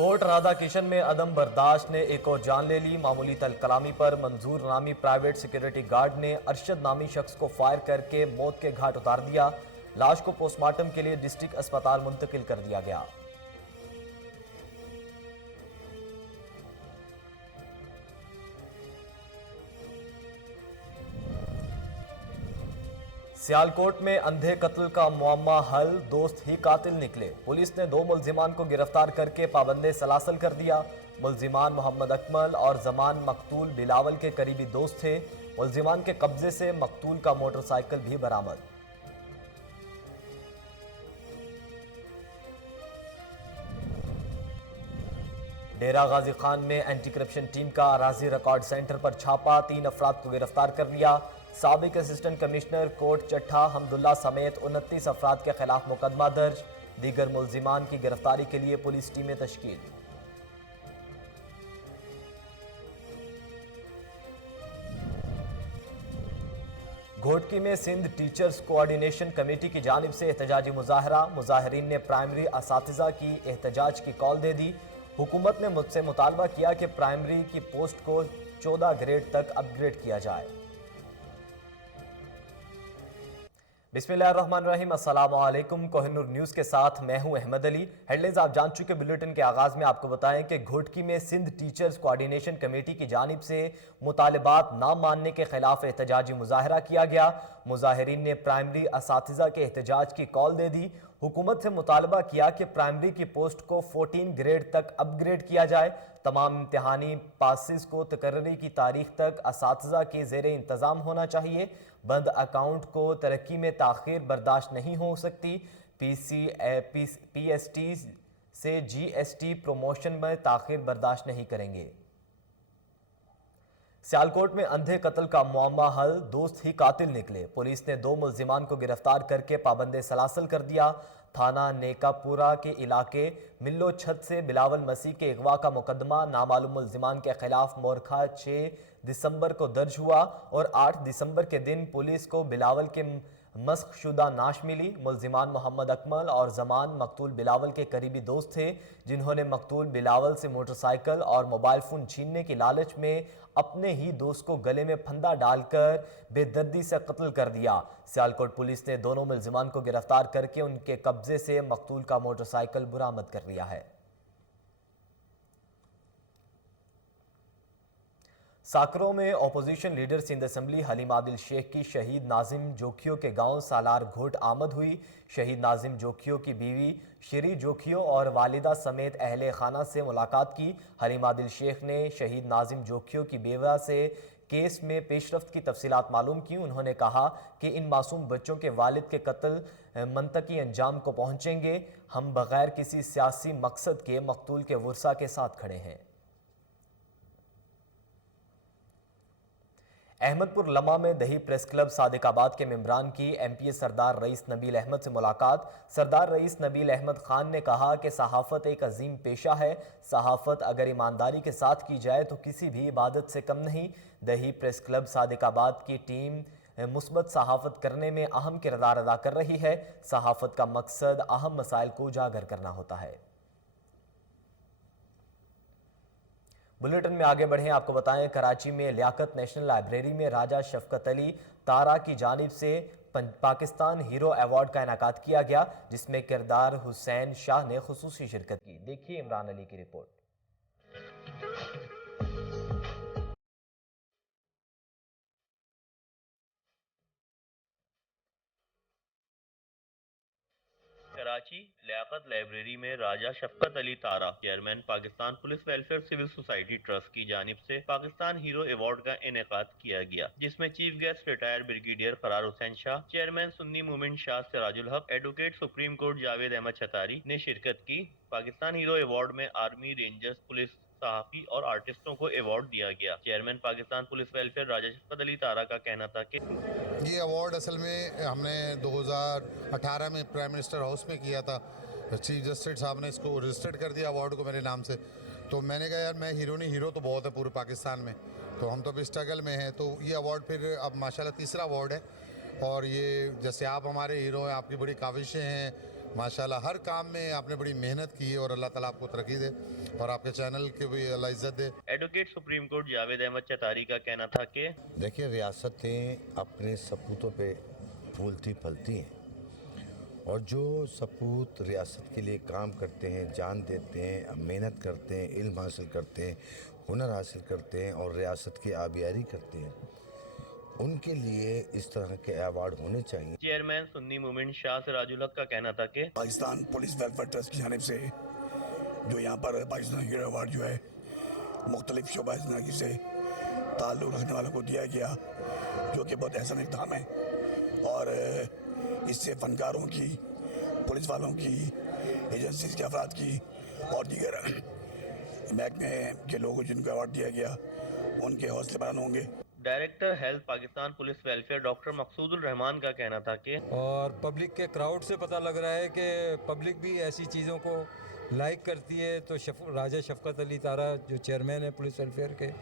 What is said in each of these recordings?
کوٹ رادھا کشن میں عدم برداشت نے ایک اور جان لے لی۔ معمولی تل کلامی پر منظور نامی پرائیویٹ سیکیورٹی گارڈ نے ارشد نامی شخص کو فائر کر کے موت کے گھاٹ اتار دیا۔ لاش کو پوسٹ مارٹم کے لیے ڈسٹرکٹ اسپتال منتقل کر دیا گیا۔ سیالکوٹ میں اندھے قتل کا معمہ حل، دوست ہی قاتل نکلے۔ پولیس نے 2 ملزمان کو گرفتار کر کے پابند سلاسل کر دیا۔ ملزمان محمد اکمل اور زمان مقتول بلاول کے قریبی دوست تھے۔ ملزمان کے قبضے سے مقتول کا موٹر سائیکل بھی برآمد۔ ڈیرہ غازی خان میں اینٹی کرپشن ٹیم کا اراضی ریکارڈ سینٹر پر چھاپا، 3 افراد کو گرفتار کر لیا۔ سابق اسسٹنٹ کمشنر کوٹ چٹھا حمداللہ سمیت 29 افراد کے خلاف مقدمہ درج۔ دیگر ملزمان کی گرفتاری کے لیے پولیس ٹیمیں تشکیل۔ گھوٹکی میں سندھ ٹیچرز کوآرڈینیشن کمیٹی کی جانب سے احتجاجی مظاہرہ۔ مظاہرین نے پرائمری اساتذہ کی احتجاج کی کال دے دی۔ حکومت نے مجھ سے مطالبہ کیا کہ پرائمری کی پوسٹ کو 14 گریڈ تک اپ گریڈ کیا جائے۔ بسم اللہ الرحمن الرحیم، السلام علیکم۔ کوہ نور نیوز کے ساتھ میں ہوں احمد علی۔ ہیڈ لائنز آپ جان چکے۔ بلیٹن کے آغاز میں آپ کو بتائیں کہ گھوٹکی میں سندھ ٹیچرز کوآرڈینیشن کمیٹی کی جانب سے مطالبات نہ ماننے کے خلاف احتجاجی مظاہرہ کیا گیا۔ مظاہرین نے پرائمری اساتذہ کے احتجاج کی کال دے دی۔ حکومت سے مطالبہ کیا کہ پرائمری کی پوسٹ کو 14 گریڈ تک اپ گریڈ کیا جائے۔ تمام امتحانی پاسز کو تقرری کی تاریخ تک اساتذہ کے زیر انتظام ہونا چاہیے۔ بند اکاؤنٹ کو ترقی میں تاخیر برداشت نہیں ہو سکتی۔ پی ایس ٹی سے جی ایس ٹی پروموشن میں تاخیر برداشت نہیں کریں گے۔ سیالکوٹ میں اندھے قتل کا معمہ حل، دوست ہی قاتل نکلے۔ پولیس نے 2 ملزمان کو گرفتار کر کے پابند سلاسل کر دیا۔ تھانہ نیکا پورہ کے علاقے ملو چھت سے بلاول مسیح کے اغوا کا مقدمہ نامعلوم ملزمان کے خلاف مورخہ 6 دسمبر کو درج ہوا اور 8 دسمبر کے دن پولیس کو بلاول کے مسخ شدہ نعش ملی۔ ملزمان محمد اکمل اور زمان مقتول بلاول کے قریبی دوست تھے، جنہوں نے مقتول بلاول سے موٹر سائیکل اور موبائل فون چھیننے کی لالچ میں اپنے ہی دوست کو گلے میں پھندا ڈال کر بے دردی سے قتل کر دیا۔ سیالکوٹ پولیس نے دونوں ملزمان کو گرفتار کر کے ان کے قبضے سے مقتول کا موٹر سائیکل برآمد کر لیا ہے۔ ساکروں میں opposition leader Sindh assembly Haleem Adil Sheikh کی شہید ناظم جوکھیو کے گاؤں سالار گھوٹ آمد ہوئی۔ شہید ناظم جوکھیو کی بیوی شری جوکھیو اور والدہ سمیت اہل خانہ سے ملاقات کی۔ حلیم عادل شیخ نے شہید ناظم جوکھیو کی بیوہ سے کیس میں پیش رفت کی تفصیلات معلوم کی۔ انہوں نے کہا کہ ان معصوم بچوں کے والد کے قتل منطقی انجام کو پہنچیں گے۔ ہم بغیر کسی سیاسی مقصد کے مقتول کے ورثاء کے ساتھ کھڑے ہیں۔ احمد پور لمحہ میں دہی پریس کلب صادق آباد کے ممبران کی ایم پی اے سردار رئیس نبیل احمد سے ملاقات۔ سردار رئیس نبیل احمد خان نے کہا کہ صحافت ایک عظیم پیشہ ہے۔ صحافت اگر ایمانداری کے ساتھ کی جائے تو کسی بھی عبادت سے کم نہیں۔ دہی پریس کلب صادق آباد کی ٹیم مثبت صحافت کرنے میں اہم کردار ادا کر رہی ہے۔ صحافت کا مقصد اہم مسائل کو اجاگر کرنا ہوتا ہے۔ بلیٹن میں آگے بڑھیں، آپ کو بتائیں کراچی میں لیاقت نیشنل لائبریری میں راجہ شفقت علی تارا کی جانب سے پاکستان ہیرو ایوارڈ کا انعقاد کیا گیا، جس میں کردار حسین شاہ نے خصوصی شرکت کی۔ دیکھیے عمران علی کی رپورٹ۔ کراچی لیاقت لائبریری میں Raja Shafqat Ali Tara chairman Pakistan police welfare civil society trust کی جانب سے پاکستان ہیرو ایوارڈ کا انعقاد کیا گیا، جس میں چیف گیسٹ ریٹائر بریگیڈیئر قرار حسین شاہ، چیئرمین سنی moment Shah Siraj ul Haq, advocate supreme court Javed Ahmed Chhatari نے شرکت کی۔ پاکستان ہیرو ایوارڈ میں آرمی، رینجرز، پولیس، صحافی اور آرٹسٹوں کو ایوارڈ دیا گیا۔ Chairman Pakistan police welfare Raja Shafqat Ali تارا کا کہنا تھا کہ یہ ایوارڈ اصل میں ہم نے 2018 میں پرائم منسٹر ہاؤس میں کیا تھا۔ چیف جسٹس صاحب نے اس کو رجسٹرڈ کر دیا ایوارڈ کو میرے نام سے، تو میں نے کہا یار میں ہیرو نہیں، ہیرو تو بہت ہے پورے پاکستان میں، تو ہم تو ابھی اسٹرگل میں ہیں، تو یہ ایوارڈ پھر اب ماشاءاللہ تیسرا ایوارڈ ہے، اور یہ جیسے آپ ہمارے ہیرو ہیں، آپ کی بڑی کاوشیں ہیں माशाल्लाह हर काम में आपने बड़ी मेहनत की है और अल्लाह ताला आपको तरक्की दे और आपके चैनल के भी अल्लाह इज्जत दे। Advocate supreme court Javed Ahmed Chatari का कहना था कि देखिए, रियासतें अपने सपूतों पे फूलती फलती हैं और जो सपूत रियासत के लिए काम करते हैं, जान देते हैं, मेहनत करते हैं, इल्म हासिल करते हैं, हुनर हासिल करते हैं और रियासत की आबियारी करते हैं, उनके लिए इस तरह के अवार्ड होने चाहिए। चेयरमैन सुन्नी मूवमेंट शाह सिराजुल हक का कहना था कि पाकिस्तान पुलिस वेलफेयर ट्रस्ट की जानिब से जो यहाँ पर पाकिस्तान हीरो अवार्ड जो है मुख्तलिफ शोबा ज़िंदगी से ताल्लुक़ रखने वालों को दिया गया, जो कि बहुत एहसान इक़दाम है और इससे फ़नकारों की, पुलिस वालों की, एजेंसीज़ के अफराद की और दीगर महकमे के लोगों जिनको अवार्ड दिया गया उनके हौसले बुलंद होंगे। Director health Pakistan police welfare doctor Maqsoodul Rehman का कहना था कि और पब्लिक के क्राउड से पता लग रहा है कि पब्लिक भी ऐसी चीज़ों को लाइक करती है। तो राजा शफकत अली तारा जो चेयरमैन है पुलिस वेलफेयर के,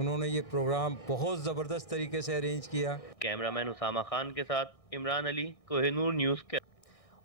उन्होंने ये प्रोग्राम बहुत ज़बरदस्त तरीके से अरेंज किया। कैमरामैन उसामा खान के साथ इमरान अली, कोहिनूर न्यूज़ के।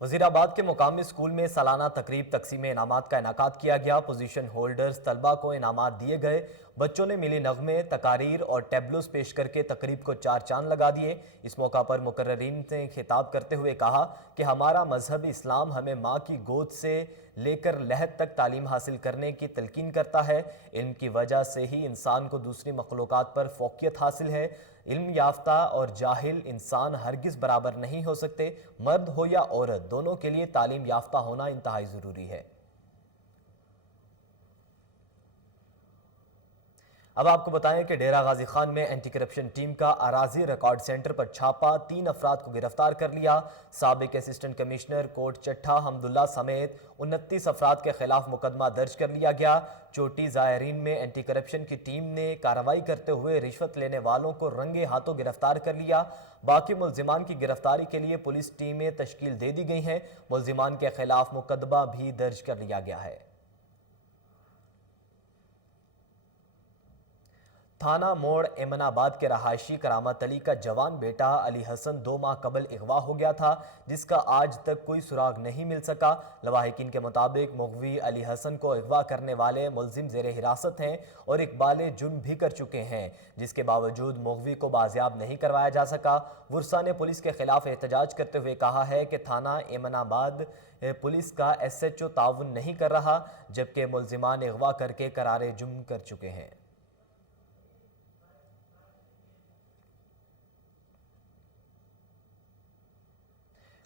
वज़ीराबाद के मुकामी स्कूल में सालाना तकरीब तकसीम इनामात का इनाकात किया गया। पोजीशन होल्डर्स तलबा को इनामात दिए गए। बच्चों ने मिली नगमे, तकारीर और टैबलोस पेश करके तकरीब को चार चांद लगा दिए। इस मौका पर मुकर्ररीन ने खिताब करते हुए कहा कि हमारा मजहब इस्लाम हमें माँ की गोद से लेकर लहद तक तालीम हासिल करने की तलकीन करता है। इल्म की वजह से ही इंसान को दूसरी मखलूक़ात पर फ़ौक़ियत हासिल है। इल्म याफ्ता और जाहिल इंसान हरगिज़ बराबर नहीं हो सकते। मर्द हो या औरत, दोनों के लिए तालीम याफ्ता होना इंतहाई ज़रूरी है। अब आपको बताएं कि डेरा गाजी खान में एंटी करप्शन टीम का अराजी रिकॉर्ड सेंटर पर छापा, 3 अफराद को गिरफ्तार कर लिया। साबिक असिस्टेंट कमिश्नर कोट चट्ठा हमदुल्ला समेत 29 अफराद के खिलाफ मुकदमा दर्ज कर लिया गया। चोटी ज़ायरीन में एंटी करप्शन की टीम ने कार्रवाई करते हुए रिश्वत लेने वालों को रंगे हाथों गिरफ्तार कर लिया। बाकी मुल्जिमान की गिरफ्तारी के लिए पुलिस टीमें तश्कील दे दी गई हैं। मुल्जिमान के खिलाफ मुकदमा भी दर्ज कर लिया गया है। थाना मोड़ एमनाबाद के रहायशी करामत अली का जवान बेटा अली हसन 2 माह कबल अगवा हो गया था, जिसका आज तक कोई सुराग नहीं मिल सका। लवाहिकीन के मुताबिक मुगवी अली हसन को अगवा करने वाले मुलजिम ज़ेरे हिरासत हैं और इकबाल जुर्म भी कर चुके हैं, जिसके बावजूद मुगवी को बाजियाब नहीं करवाया जा सका। वुरसा ने पुलिस के खिलाफ एहतजाज करते हुए कहा है कि थाना एमनाबाद पुलिस का SHO ताउन नहीं कर रहा, जबकि मुलजिमान अगवा करके करारे जुर्म कर चुके हैं।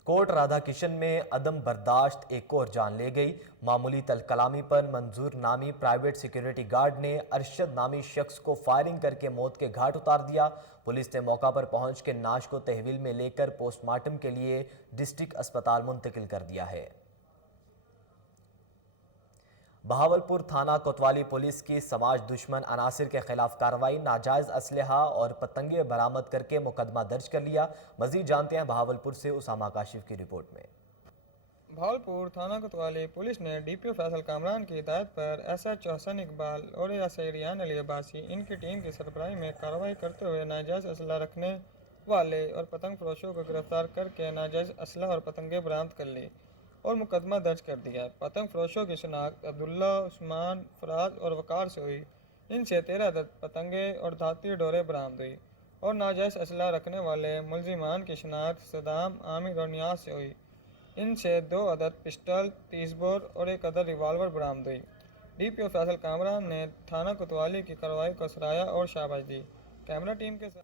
कोट राधा किशन में अदम बर्दाश्त एक और जान ले गई। मामूली तलकलामी पर मंजूर नामी प्राइवेट सिक्योरिटी गार्ड ने अरशद नामी शख्स को फायरिंग करके मौत के घाट उतार दिया। पुलिस ने मौका पर पहुंच के नाश को तहवील में लेकर पोस्टमार्टम के लिए डिस्ट्रिक्ट अस्पताल मुंतकिल कर दिया है। बहावलपुर थाना कोतवाली पुलिस की समाज दुश्मन अनासिर के खिलाफ कार्रवाई, नाजायज असलहा और पतंगे बरामद करके मुकदमा दर्ज कर लिया। मजीद जानते हैं बहावलपुर से उसामा काशिफ की रिपोर्ट में। बहावलपुर थाना कोतवाली पुलिस ने DPO फैसल कामरान की हिदायत पर SHO हसन इकबाल और ASI रियान अली अब्बासी इनकी टीम की सरबराही में कार्रवाई करते हुए नाजायज असला रखने वाले और पतंग फरोशों को गिरफ्तार करके नाजायज असला और पतंगे बरामद कर ली और मुकदमा दर्ज कर दिया। पतंग फरोशों की शिनाख्त अब्दुल्ला, उस्मान, फराज और वकार से हुई। इनसे 13 अदद पतंगे और धाती डोरे बरामद हुई और नाजायज असला रखने वाले मुलजिमान की शिनाख्त सदाम, आमिर और नियाज से हुई। इनसे 2 अदद पिस्टल, 30 बोर और 1 अदद रिवाल्वर बरामद हुई। DPO फैसल कामरान ने थाना कोतवाली की कार्रवाई को सराहा और शाबाश दी। कैमरा टीम के साथ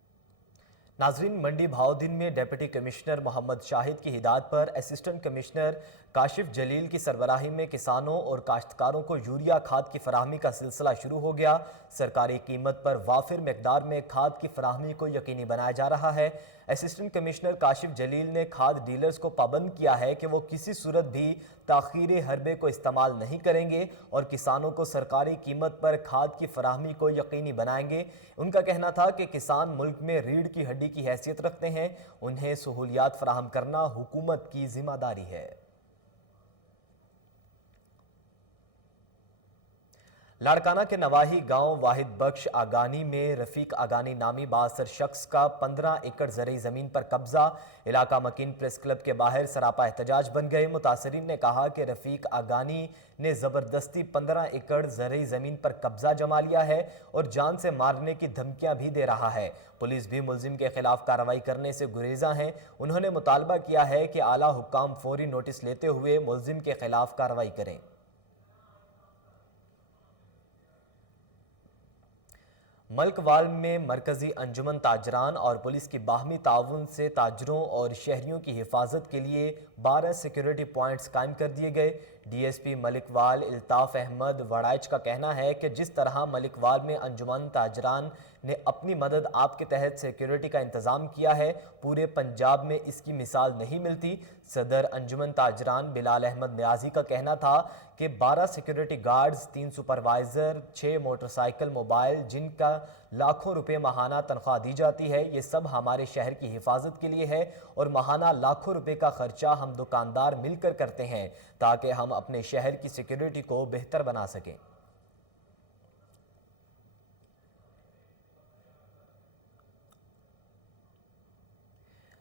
नाजरीन, मंडी भाउद्दीन में डिप्टी कमिश्नर मोहम्मद शाहिद की हिदायत पर असिस्टेंट कमिश्नर काशिफ जलील की सरबराही में किसानों और काश्तकारों को यूरिया खाद की फराहमी का सिलसिला शुरू हो गया। सरकारी कीमत पर वाफिर मकदार में खाद की फराहमी को यकीनी बनाया जा रहा है। असिस्टेंट कमिश्नर काशिफ जलील ने खाद डीलर्स को पाबंद किया है कि वो किसी सूरत भी ताख़ीर हरबे को इस्तेमाल नहीं करेंगे और किसानों को सरकारी कीमत पर खाद की फराहमी को यकीनी बनाएंगे। उनका कहना था कि किसान मुल्क में रीढ़ की हड्डी की हैसियत रखते हैं, उन्हें सहूलियात फराहम करना हुकूमत की जिम्मेदारी है। लाड़काना के नवाही गांव वाहिद बख्श आगानी में रफीक आगानी नामी बासर शख्स का 15 एकड़ ज़रई ज़मीन पर कब्जा। इलाका मकीन प्रेस क्लब के बाहर सरापा एहतजाज बन गए। मुतासरीन ने कहा कि रफीक आगानी ने ज़बरदस्ती 15 एकड़ ज़रई ज़मीन पर कब्जा जमा लिया है और जान से मारने की धमकियां भी दे रहा है। पुलिस भी मुलजिम के खिलाफ कार्रवाई करने से गुरेज़ा हैं। उन्होंने मुतालबा किया है कि आला हुक्काम फौरी नोटिस लेते हुए मुलजिम के खिलाफ कार्रवाई करें। मलकवाल में मरकजी अंजुमन ताजरान और पुलिस की बाहमी ताउन से ताजरों और शहरियों की हिफाजत के लिए 12 सिक्योरिटी पॉइंट्स कायम कर दिए गए। डीएसपी मलिकवाल इल्ताफ़ अहमद वड़ाइच का कहना है कि जिस तरह मलिकवाल में अंजुमन ताजरान ने अपनी मदद आप के तहत सिक्योरिटी का इंतज़ाम किया है, पूरे पंजाब में इसकी मिसाल नहीं मिलती। सदर अंजुमन ताजरान बिलाल अहमद न्याजी का कहना था कि 12 security guards, 3 supervisor, 6 motorcycle mobile जिनका लाखों रुपए माहाना तनख्वाह दी जाती है, ये सब हमारे शहर की हिफाजत के लिए है और माहाना लाखों रुपए का खर्चा हम दुकानदार मिलकर करते हैं ताकि हम अपने शहर की सिक्योरिटी को बेहतर बना सकें।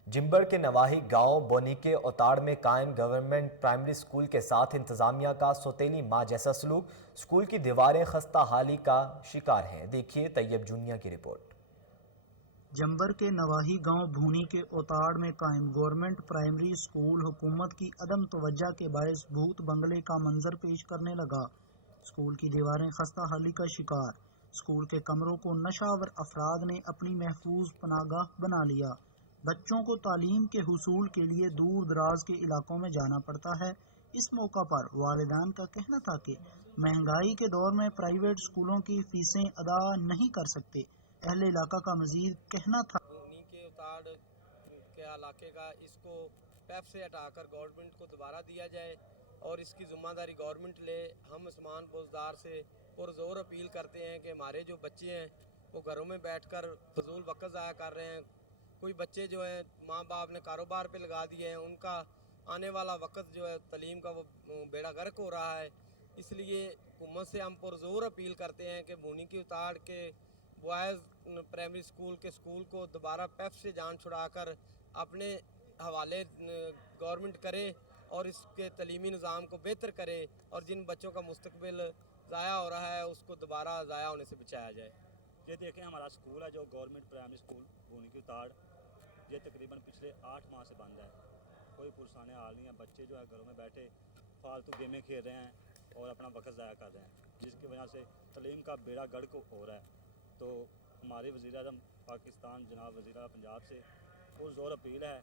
जिम्बर के नवाही गांव बोनी के ओताड़ में कायम गवर्नमेंट प्राइमरी स्कूल के साथ इंतजामिया का सौतेली माँ जैसा सलूक। स्कूल की दीवारें खस्ता हाली का शिकार हैं। देखिए तैयब जूनिया की रिपोर्ट। जम्बर के नवाही गांव भूनी के ओताड़ में कायम गवर्नमेंट प्राइमरी स्कूल हुकूमत की अदम तवज्जो के बायस भूत बंगले का मंजर पेश करने लगा। स्कूल की दीवारें खस्ता हाली का शिकार। स्कूल के कमरों को नशावर अफराद ने अपनी महफूज पनागाह बना लिया। बच्चों को तालीम के हुसूल के लिए दूर दराज के इलाकों में जाना पड़ता है। इस मौका पर वालिदैन का कहना था कि महंगाई के दौर में प्राइवेट स्कूलों की फीसें अदा नहीं कर सकते। अहले इलाका का मजीद कहना था भूनी के उताड़ के इलाके का इसको पैप से हटाकर गवर्नमेंट को दोबारा दिया जाए और इसकी जिम्मेदारी गवर्नमेंट ले। हम उस्मान बोजदार से पुरजोर अपील करते हैं कि हमारे जो बच्चे हैं वो घरों में बैठकर फजूल वक्त ज़ाया कर रहे हैं। कोई बच्चे जो हैं माँ बाप ने कारोबार पे लगा दिए हैं, उनका आने वाला वक्त जो है तालीम का वो बेड़ा गर्क हो रहा है। इसलिए हुकूमत से हम पुरजोर अपील करते हैं कि भूनी की उताड़ के बॉयज़ प्राइमरी स्कूल के स्कूल को दोबारा पैफ से जान छुड़ाकर अपने हवाले गवर्नमेंट करे और इसके तलीमी निज़ाम को बेहतर करे और जिन बच्चों का मुस्तकबिल ज़ाया हो रहा है उसको दोबारा ज़ाया होने से बचाया जाए। ये देखें हमारा स्कूल है जो गवर्नमेंट प्राइमरी स्कूल भूनी की उताड़, ये तकरीबन पिछले 8 माह से बंद है। कोई पुरसाने हाल नहीं है। बच्चे जो है घरों में बैठे फालतू गेमें खेल रहे हैं और अपना वक्त ज़ाया कर रहे हैं, जिसकी वजह से तलीम का बेड़ा गर्क हो रहा है। तो हमारे वज़ीर-ए-आज़म पाकिस्तान जनाब वज़ीर-ए-आज़म पंजाब से पुरज़ोर अपील है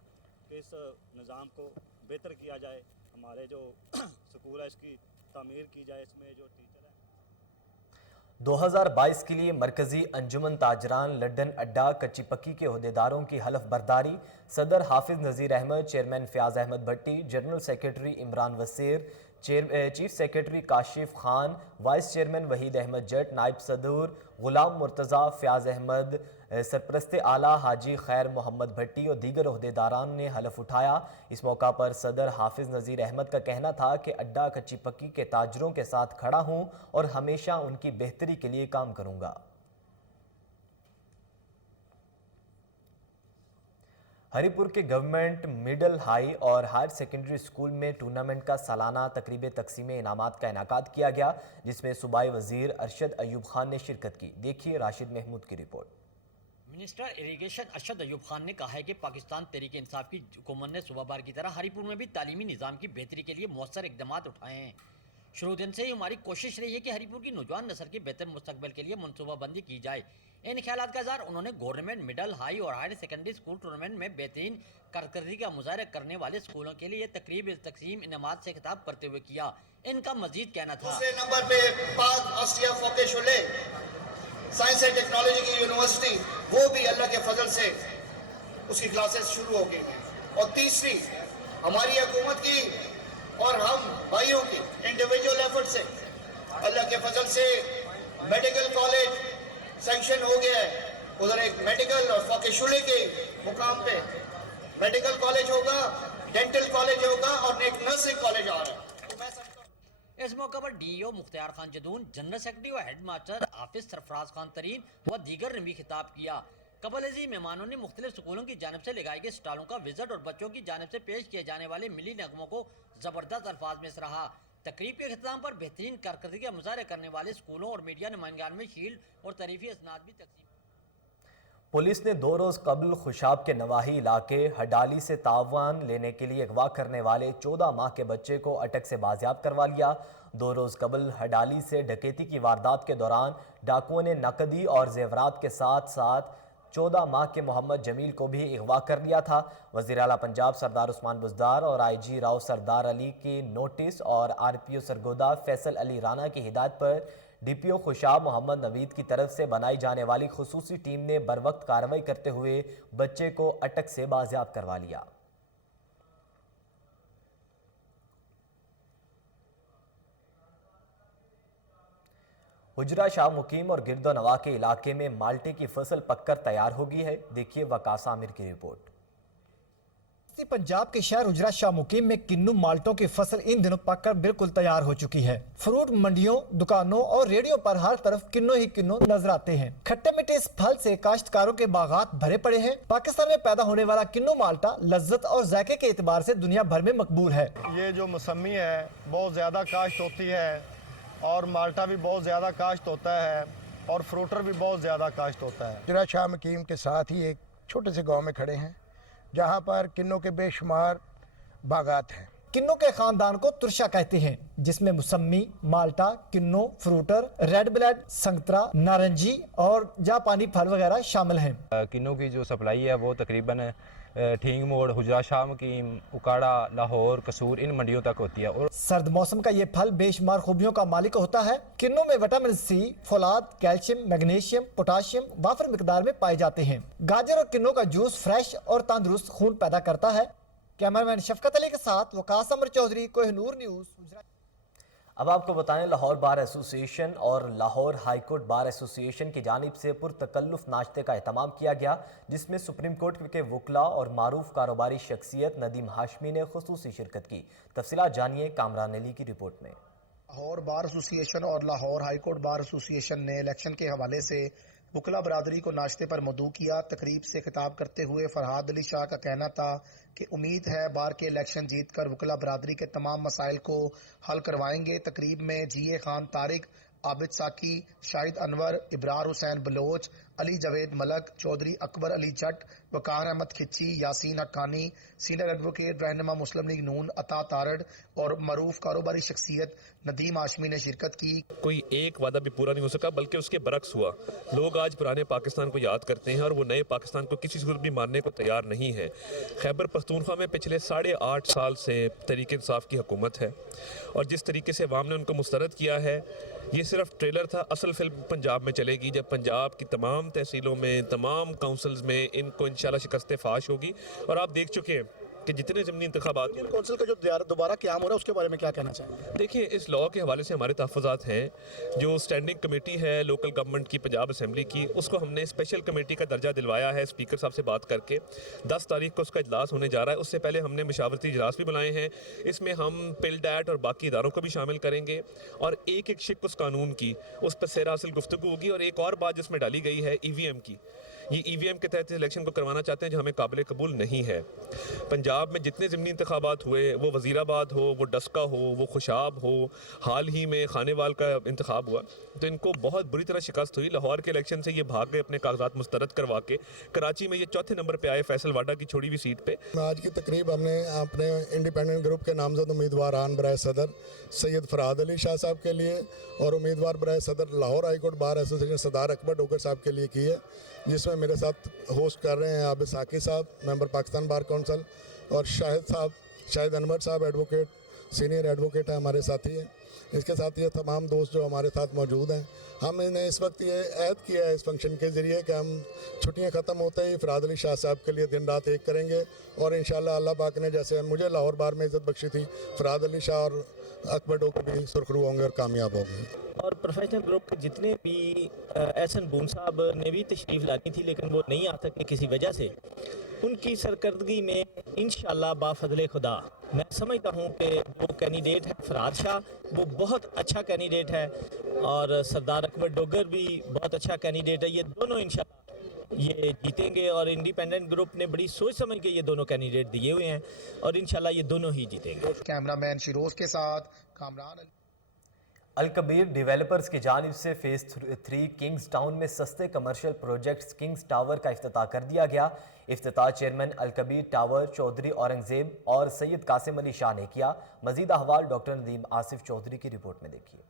कि इस निज़ाम को बेहतर किया जाए। हमारे जो स्कूल है इसकी तामीर की जाए, इसमें जो टीचर है 2022 के लिए मरकजी अंजुमन ताजरान लड्डन अड्डा कच्ची पक्की के ओहदेदारों की हलफ बर्दारी। सदर Hafiz Nazir Ahmed, chairman Fayyaz Ahmed Bhatti, general secretary Imran Wasir, chief secretary Kashif Khan, vice chairman Waheed Ahmed Jat, नायब सदर गुलाम मुर्तज़ा, फ़याज़ अहमद, सरप्रस्ते आला हाजी खैर मोहम्मद भट्टी और दीगर ओहदेदारान ने हलफ उठाया। इस मौका पर सदर हाफिज नज़ीर अहमद का कहना था कि अड्डा कच्ची पक्की के ताजरों के साथ खड़ा हूँ और हमेशा उनकी बेहतरी के लिए काम करूँगा। हरिपुर के गवर्नमेंट मिडल हाई और हायर सेकेंडरी स्कूल में टूर्नामेंट का सालाना तकरीब तकसीम इनामात का इनाकाद किया गया, जिसमें सूबाई वजीर अरशद अयूब खान ने शिरकत की। देखिए राशिद महमूद की report. Minister irrigation Arshad Ayub Khan ने कहा है कि पाकिस्तान तहरीक इंसाफ की हुकूमत ने सुबह बार की तरह हरिपुर में भी तालीमी निज़ाम की बेहतरी के लिए मौसर इकदाम उठाए हैं। शुरू दिन से ही हमारी कोशिश रही है कि हरिपुर की नौजवान नस्ल की बेहतर मुस्तकबिल के लिए मनसूबाबंदी की जाए। इन ख्यालात का इज़हार उन्होंने गवर्नमेंट मिडल हाई और हायर सेकेंडरी स्कूल टूर्नामेंट में बेहतरीन कारकर्दगी का मुजाहरा करने वाले स्कूलों के लिए तकरीब तकसीम इनामात से खिताब करते हुए किया। इनका मजीद कहना था, दूसरे नंबर पे पाक आसिया फोकेशुले साइंस एंड टेक्नोलॉजी की यूनिवर्सिटी, वो भी अल्लाह के फजल से उसकी क्लासेस शुरू हो गई हैं। और तीसरी हमारी हुकूमत की और हम भाइयों की इंडिविजुअल एफर्ट से अल्लाह के फजल से मेडिकल कॉलेज सैंक्शन हो गया है। उधर एक मेडिकल और फोकेशुले के मुकाम पे मेडिकल कॉलेज होगा, डेंटल कॉलेज होगा और एक नर्सिंग कॉलेज आ रहा है। इस मौके पर DEO Mukhtiar Khan Jadoon, general secretary व हेड मास्टर हाफिज सरफराज खान तरीन व दीगर ने भी खिताब किया। कबल मेहमानों ने मुख्तलिफ स्कूलों की जानब से लगाई गई स्टॉलों का विजिट और बच्चों की जानब से पेश किए जाने वाले मिली नगमों को जबरदस्त अल्फाज में सराहा। तकरीब के अख्ताम पर बेहतरीन कारकर्दगी का मुजाहरा करने वाले स्कूलों और मीडिया नुमाइंदान में शील्ड और तरीफी असनाद भी तकसीम। पुलिस ने 2 रोज़ कबल खुशाब के नवाही इलाके हडाली से तावान लेने के लिए अगवा करने वाले 14 माह के बच्चे को अटक से बाजियाब करवा लिया। 2 रोज़ कबल हडाली से डकैती की वारदात के दौरान डाकुओं ने नकदी और जेवरात के साथ साथ 14 माह के मोहम्मद जमील को भी अगवा कर लिया था। वज़ीर आला पंजाब सरदार उस्मान बुज़दार और IG राव सरदार अली की नोटिस और RPO सरगोदा फैसल अली राना की हिदायत पर DPO खुशाब मोहम्मद नवीद की तरफ से बनाई जाने वाली खुसूसी टीम ने बरवक्त कार्रवाई करते हुए बच्चे को अटक से बाजियाब करवा लिया। हुजरा शाह मुकीम और गिरदो नवा के इलाके में माल्टे की फसल पककर तैयार हो गई है। देखिए वकास आमिर की रिपोर्ट। पंजाब के शहर हुजरा शाह मुकीम में किन्नू माल्टों की फसल इन दिनों पककर बिल्कुल तैयार हो चुकी है। फ्रूट मंडियों, दुकानों और रेडियो पर हर तरफ किन्नो ही किन्नो नजर आते हैं। खट्टे मीठे इस फल से काश्तकारों के बागात भरे पड़े हैं। पाकिस्तान में पैदा होने वाला किन्नू माल्टा लज्जत और जायके के एतबार से दुनिया भर में मकबूल है। ये जो मौसमी है बहुत ज्यादा काश्त होती है और माल्टा भी बहुत ज्यादा काश्त होता है और फ्रूटर भी बहुत ज्यादा काश्त होता है। हुजरा शाह मुकीम के साथ ही एक छोटे से गांव में खड़े हैं जहां पर किन्नों के बेशुमार बागात हैं। किन्नों के खानदान को तुरशा कहते हैं, जिसमें मुसम्मी, माल्टा, किन्नो, फ्रूटर, रेड ब्लड, संतरा, नारंगी और जापानी फल वगैरह शामिल हैं। किन्नों की जो सप्लाई है वो तकरीबन ठींग मोड़, हुजरा शाह मुकीम, उकाड़ा, लाहौर, कसूर इन मंडियों तक होती है। और सर्द मौसम का ये फल बेशुमार खूबियों का मालिक होता है। किन्नों में विटामिन C, फौलाद, कैल्शियम, मैग्नीशियम, पोटाशियम वाफर मिकदार में पाए जाते हैं। गाजर और किन्नों का जूस फ्रेश और तंदुरुस्त खून पैदा करता है। कैमरामैन शफकत अली के साथ वकास अमर चौधरी, कोहिनूर न्यूज़। अब आपको बताएं, लाहौर बार एसोसिएशन और Lahore high court bar association की जानिब से पुरतकल्लुफ नाश्ते का एहतमाम किया गया, जिसमें सुप्रीम कोर्ट के वकला और मारूफ कारोबारी शख्सियत नदीम हाशमी ने खुसूसी शिरकत की। तफसीलात जानिए कामरान अली की रिपोर्ट में। लाहौर बार एसोसिएशन और Lahore high court bar association ने इलेक्शन के हवाले से वकला बरादरी को नाश्ते पर मदऊ किया। तकरीब से खिताब करते हुए फरहाद अली शाह का कहना था कि उम्मीद है बार के इलेक्शन जीत कर वकला बरादरी के तमाम मसाइल को हल करवाएंगे। तकरीब में GA खान तारिक, आबिद साकी, शाहिद अनवर, इब्रार हुसैन बलोच, अली जवेद मलक, चौधरी अकबर अली जट, वकार अहमद खिच्ची, यासीन हक्कानी, सीनियर एडवोकेट रहनुमा मुस्लिम लीग नून अता तारड़ और मरूफ कारोबारी शख्सियत नदीम हाशमी ने शिरकत की। कोई एक वादा भी पूरा नहीं हो सका, बल्कि उसके बरक्स हुआ। लोग आज पुराने पाकिस्तान को याद करते हैं और वो नए पाकिस्तान को किसी सूरत भी मानने को तैयार नहीं है। खैबर पख्तूनख्वा में पिछले 8.5 साल से तहरीक इंसाफ की हुकूमत है और जिस तरीके से अवाम ने उनको मुस्तरद किया है, ये सिर्फ ट्रेलर था। असल फिल्म पंजाब में चलेगी जब पंजाब की तमाम तहसीलों में, तमाम काउंसिल्स में इनको इंशाल्लाह शिकस्त फाश होगी। और आप देख चुके हैं कि जितने ज़मनी इंतखाबात कौंसिल का जो दोबारा क़याम हो रहा है उसके बारे में क्या कहना चाहेंगे? देखिए, इस लॉ के हवाले से हमारे तहफ़्फ़ुज़ात हैं। जो स्टैंडिंग कमेटी है लोकल गवर्नमेंट की, पंजाब असम्बली की, उसको हमने स्पेशल कमेटी का दर्जा दिलवाया है स्पीकर साहब से बात करके। 10 तारीख को उसका इजलास होने जा रहा है। उससे पहले हमने मशावरती इजलास भी बुलाए हैं। इसमें हम पिल्डैट और बाकी इदारों को भी शामिल करेंगे और एक एक शिक उस कानून की, उस पर सैर हासिल गुफ्तगू होगी। और एक और बात जिसमें डाली गई है EVM की, ये EVM के तहत इलेक्शन को करवाना चाहते हैं जो हमें काबिल कबूल नहीं है। पंजाब में जितने ज़मनी इंतखाबात हुए, वो वज़ीराबाद हो, वो डस्का हो, वो खुशाब हो, हाल ही में खानेवाल का इंतखाब हुआ, तो इनको बहुत बुरी तरह शिकस्त हुई। लाहौर के इलेक्शन से ये भाग गए अपने कागजात मुस्तरद करवा के। कराची में ये 4थे नंबर पे आए फैसल वाडा की छोड़ी हुई सीट पे। आज की तकरीब हमने अपने इंडिपेंडेंट ग्रुप के नामजद उम्मीदवार आन बराए सदर सैयद फरहाद अली शाह साहब के लिए और उम्मीदवार बराए सदर Lahore high court bar association Sardar Akbar Dogar sahab के लिए की है, जिसमें मेरे साथ होस्ट कर रहे हैं आबिद साकी साहब, मेंबर पाकिस्तान बार काउंसिल, और शाहिद अनवर साहब एडवोकेट, सीनियर एडवोकेट है, हमारे साथी हैं। इसके साथ ये तमाम दोस्त जो हमारे साथ मौजूद हैं, हमने इस वक्त ये ऐद किया है इस फंक्शन के ज़रिए कि हम छुट्टियां ख़त्म होते ही फरहाद अली शाह साहब के लिए दिन रात एक करेंगे और इंशाल्लाह अल्लाह पाक ने जैसे मुझे लाहौर बार में इज़्ज़त बख्शी थी, फरहाद अली शाह और अकबर डोगर भी सुरखरू होंगे और कामयाब होंगे। और प्रोफेशनल ग्रुप के जितने भी एहसन बून साहब ने भी तशरीफ़ लानी थी लेकिन वो नहीं आ सके किसी वजह से, उनकी सरकर्दगी में इंशाअल्लाह बाफज़ले खुदा मैं समझता हूँ कि जो कैंडिडेट है फराद शाह वो बहुत अच्छा कैंडिडेट है और सरदार अकबर डोगर भी बहुत अच्छा कैंडिडेट है। ये दोनों इंशाल्लाह ये जीतेंगे और इंडिपेंडेंट ग्रुप ने बड़ी सोच समझ के ये दोनों कैंडिडेट दिए हुए हैं और इंशाल्लाह ये दोनों ही जीतेंगे। कैमरामैन शिरोज के साथ कामरान अलकबीर डेवलपर्स की जानिब से फेज 3 किंग्स टाउन में सस्ते कमर्शियल प्रोजेक्ट्स किंग्स टावर का इफ्तिताह कर दिया गया। इफ्तिताह चेयरमैन अलकबीर टावर चौधरी औरंगजेब और सैयद कासिम अली शाह ने किया। मजीद अहवाल डॉक्टर नदीम आसिफ चौधरी की रिपोर्ट में देखिए।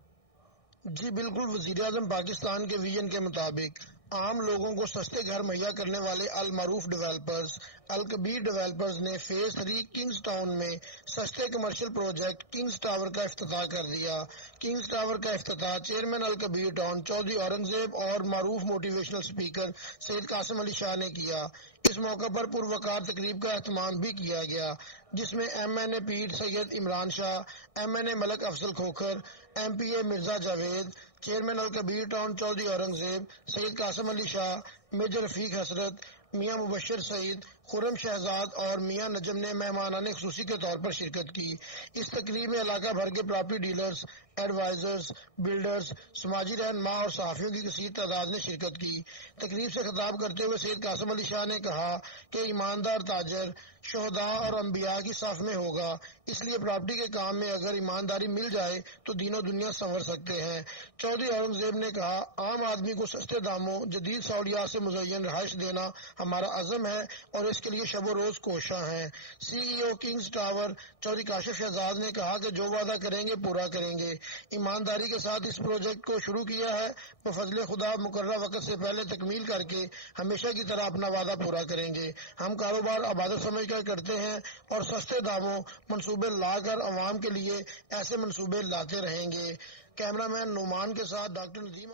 जी बिल्कुल, वज़ीर आज़म पाकिस्तान के विजन के मुताबिक आम लोगों को सस्ते घर मुहैया करने वाले अल मारूफ डेवलपर्स अलकबीर डेवलपर्स ने फेज 3 किंग्स टाउन में सस्ते कमर्शियल प्रोजेक्ट किंग्स टावर का इफ्तिताह कर दिया। किंग्स टावर का इफ्तिताह चेयरमैन अलकबीर टाउन चौधरी औरंगजेब और मारूफ मोटिवेशनल स्पीकर सैयद कासिम अली शाह ने किया। इस मौके पर पुरवकार तकरीब का एहतमाम भी किया गया, जिसमें MNA Pir Syed Imran Shah, MNA Malik Afzal Khokhar, MPA Mirza Javed, chairman Alkabir town Chaudhry Aurangzeb, Syed Qasim Ali Shah, major Rafiq Hasrat, Mian Mubashar Saeed, Khurram Shahzad और मियां नजम ने मेहमानाने खुसूसी के तौर पर शिरकत की। इस तकरीब में इलाका भर के प्रॉपर्टी डीलर्स, एडवाइजर्स, बिल्डर्स, समाजी रहनुमा और सहाफियों की कसीर तादाद ने शिरकत की। तकरीब से खिताब करते हुए सैयद कासिम अली शाह ने कहा कि ईमानदार ताजर शोहदा और अंबिया की साफ में होगा, इसलिए प्रॉपर्टी के काम में अगर ईमानदारी मिल जाए तो दीनों दुनिया संवर सकते हैं। चौधरी औरंगजेब ने कहा, आम आदमी को सस्ते दामों जदीद सहूलियात से मुज़य्यन रहायश देना हमारा अज़म है और इसके लिए शब रोज कोशा हैं। CEO Kings Tower Chaudhry Kashif Shahzad ने कहा कि जो वादा करेंगे पूरा करेंगे। ईमानदारी के साथ इस प्रोजेक्ट को शुरू किया है, बफजले खुदा मुकर्रर वक्त से पहले तकमील करके हमेशा की तरह अपना वादा पूरा करेंगे। हम कारोबार आबादत समझकर करते हैं और सस्ते दामों मंसूबे लाकर अवाम के लिए ऐसे मंसूबे लाते रहेंगे। कैमरामैन नुमान के साथ डॉक्टर नदीम।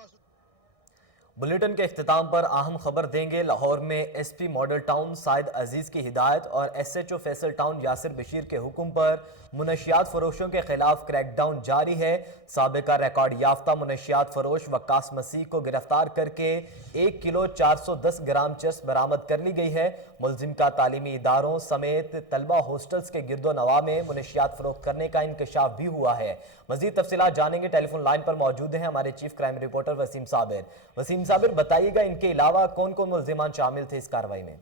बुलेटिन के इख्तिताम पर अहम खबर देंगे। लाहौर में SP मॉडल टाउन साइद अजीज की हिदायत और SHO फैसल टाउन यासिर बशीर के हुक्म पर मुनशियात फरोशों के खिलाफ क्रैकडाउन जारी है। साबिका रिकॉर्ड याफ्ता मुनशियात फरोश वक्कास मसीह को गिरफ्तार करके 1 किलो 410 ग्राम चरस बरामद कर ली गई है। मुलजिम का तालीमी इदारों समेत तलबा हॉस्टल्स के गिरदो नवा में मुनशियात फरोख्त करने का इंकशाफ भी हुआ है। मजीद तफसीलात जानेंगे। टेलीफोन लाइन पर मौजूद हैं हमारे chief crime reporter Waseem Sabir. Waseem Sabir, बताइएगा इनके अलावा कौन कौन मुल्जिमान शामिल थे इस कार्रवाई में?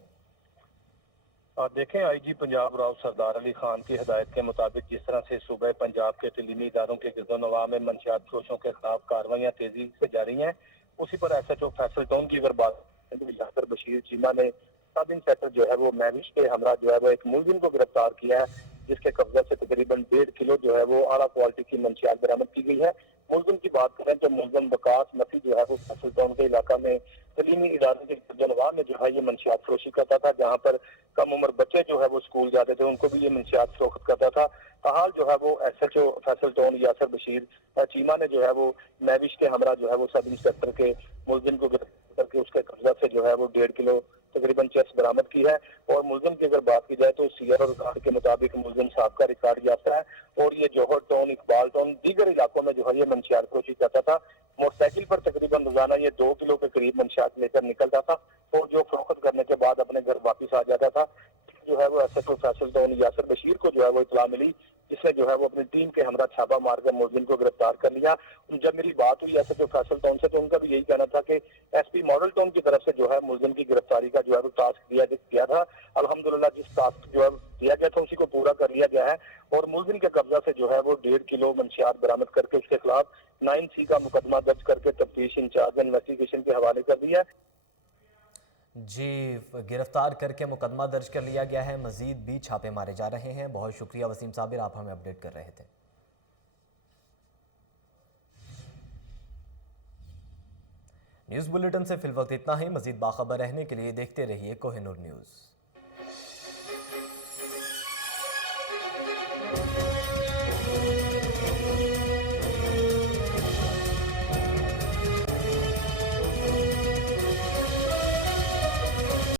देखें, IG पंजाब राव सरदार अली खान की हिदायत के मुताबिक जिस तरह से सूबे पंजाब के तलीमी इदारों के गिरदोनवा में मंशियात फरोशों के खिलाफ कार्रवाइयाँ तेजी से जारी हैं, उसी पर SHO फैसल टाउन की अगर बात यासिर बशीर चीमा ने सब इंस्पेक्टर जो है वो महविश के हमरा जो है वो एक मुलजिम को गिरफ्तार किया है, जिसके कब्जा से तकरीबन 1.5 किलो जो है वो आला क्वालिटी की मंशियात बरामद की गई है। मुलजिम की बात करें तो मुलजिम वकास मसीह जो है वो फैसल टाउन के इलाका में तलीमी इदारों के गिरदोनवा में जो है ये मंशियात फरोशी करता था, जहाँ पर कम उम्र बच्चे जो है वो स्कूल जाते थे, उनको भी ये मंशियात फरोख्त करता था। ताहाल जो है वो SHO फैसल टाउन यासिर बशीर चीमा ने जो है वो महविश के हमरा जो है वो सब इंस्पेक्टर के मुलजिम को गिरफ्तार करके उसके कब्जा से जो है वो 1.5 किलो तकरीबन चरस बरामद की है। और मुलजिम की अगर बात की जाए तो सीआर और रिकॉर्ड के मुताबिक मुलजिम साहब का रिकॉर्ड याफ्ता है और ये जौहर टाउन, इकबाल टाउन, दीगर इलाकों में जो है ये मंशियात फरोशी करता था। मोटरसाइकिल पर तकरीबन रोजाना ये 2 किलो के करीब मंशियात लेकर निकलता था और जो फरोख्त करने के बाद अपने घर वापस आ जाता था। जो है वो SHO फैसल टाउन यासिर बशीर को जो है वो इतला मिली, जिसने जो है वो अपनी टीम के हमरा छापा मारकर मुलजिम को गिरफ्तार कर लिया। जब मेरी बात हुई SHO फैसल टाउन से तो उनका भी यही कहना था कि SP मॉडल टाउन की तरफ से जो है मुलजिम की गिरफ्तारी का जो है वो टास्क दिया गया था। अल्हम्दुलिल्लाह जिस टास्क जो है दिया गया था उसी को पूरा कर लिया गया है और मुलजिम के कब्जा से जो है वो 1.5 किलो मंशियात बरामद करके उसके खिलाफ 9C का मुकदमा दर्ज करके तफ्तीश इंचार्ज इन्वेस्टिगेशन के हवाले कर दिया। जी, गिरफ्तार करके मुकदमा दर्ज कर लिया गया है। मजीद भी छापे मारे जा रहे हैं। बहुत शुक्रिया वसीम साबिर, आप हमें अपडेट कर रहे थे। न्यूज़ बुलेटिन से फिलवक्त इतना ही। मजीद बाखबर रहने के लिए देखते रहिए कोहिनूर न्यूज़।